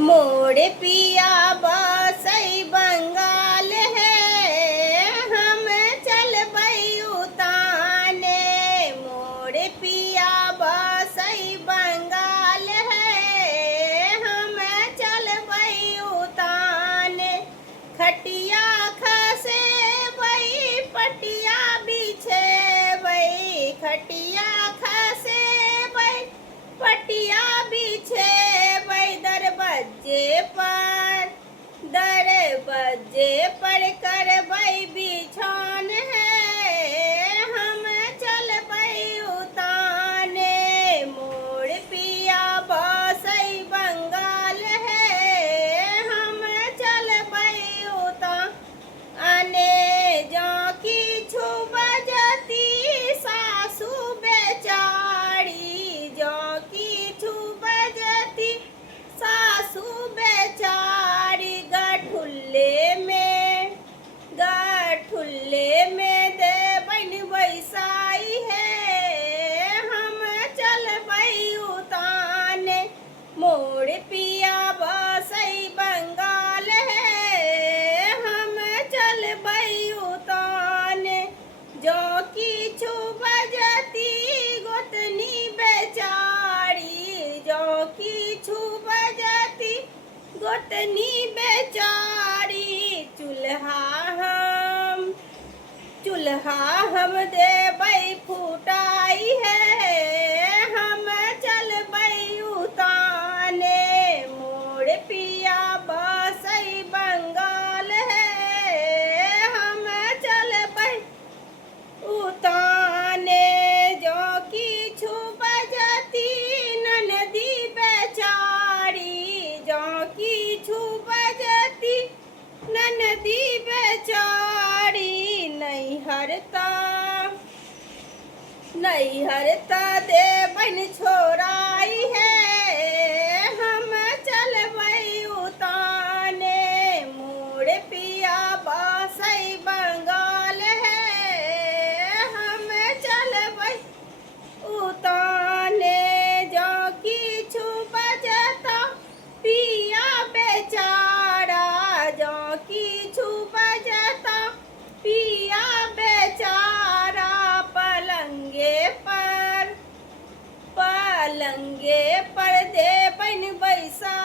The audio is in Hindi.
मोर पिया बसई बंगाल है, हम चलबई उताने। मोर पिया बसई बंगाल है, हम चलबई उताने। खटिया खसे बई पटिया बिछे बई, खटिया खसे बई पटिया बिछे बई। दरबज्जे पर करबई बिछौन है, हम चलबई उताने। मोर पिया बसई बंगाल है, हम चलबई उताने। जौ किछु बजती सासु बेचारी, जौ किछु बजती सासु बेचारी। गठुल्ले में देबन बैसाई है, हम चलबई उताने। मोर पिया बसई बंगाल है, हम चलबई उताने। जो किछु बजती गोतनी बेचारी, जो किछु बजती गोतनी बेचारी। चूल्हा हम देबई फुटाई है, हम चलबई उताने। मोर पिया बसई बंगाल है, हम चलबई उताने। जो किछु बजती ननदी बेचारी, जो किछु बजती ननदी बेचारी। नैहरता देबन छोराई है, हम चलबई उताने। मोर पिया बसई बंगाल है, हम चलबई उताने। जो किछु बजता पिया बेचारा, जो किछु बजता पिया बेचारा। पलंगे पर देबन बैसा